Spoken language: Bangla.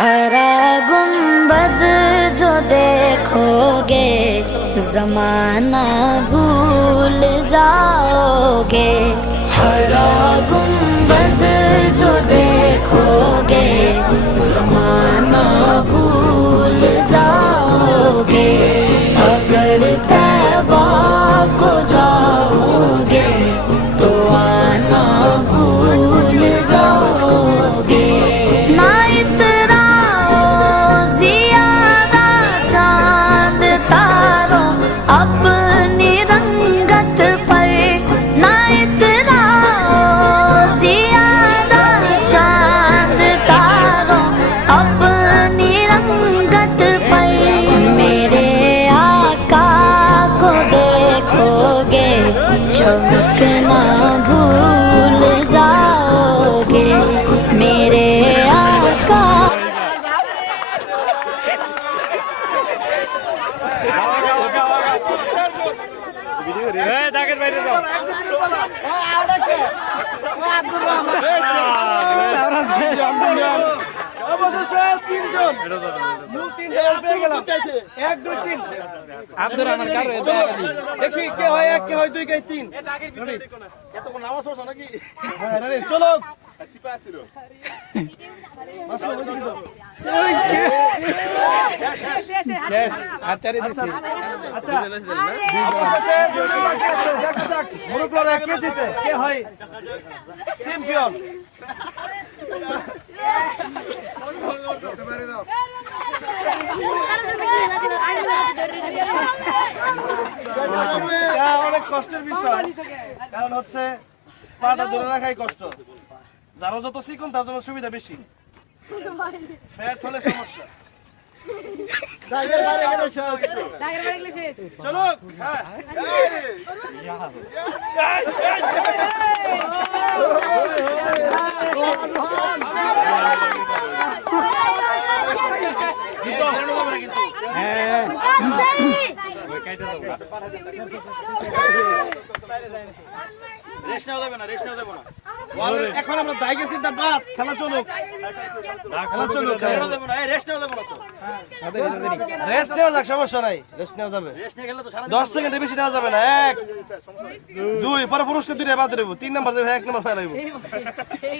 हरा गुंबद जो देखोगे जमाना भूल जाओगे। हरा गुंबद जो देखोगे जमाना भूल जाओगे। अगर तैबा को जाओगे तो आना भूल जाओगे। ना इतराओ ज़ियादा चांद तारों अपनी रंगत पर। ना इतराओ ज़ियादा चांद तारों अपनी रंगत पर। मेरे आका को देखोगे चमकना भूल जाओगे। मेरे आका দেখি কে হয় এক কে হয় দুই কে তিন এতক্ষণ নামাজ পড়ছ নাকি চলো কে হয় চ্যাম্পিয়ন অনেক কষ্টের বিষয়, কারণ হচ্ছে পাটা ধরে রাখাই কষ্ট। যারা যত চিকন তার জন্য সুবিধা বেশি, ফ্যাট হলে সমস্যা। চলো এখন আমরা দায়িত্ব চিন্তা বাদ, খেলা চলুক, খেলা চলুক, রেস্ট নেওয়া যাক, সমস্যা নাই, রেস্ট নেওয়া যাবে। 10 সেকেন্ডের বেশি নেওয়া যাবে না। 1 2 পরে পুরস্কার 2টা বাদ দেবো, 3 নাম্বার যাবে, 1 নাম্বার ফেলাইবো। এই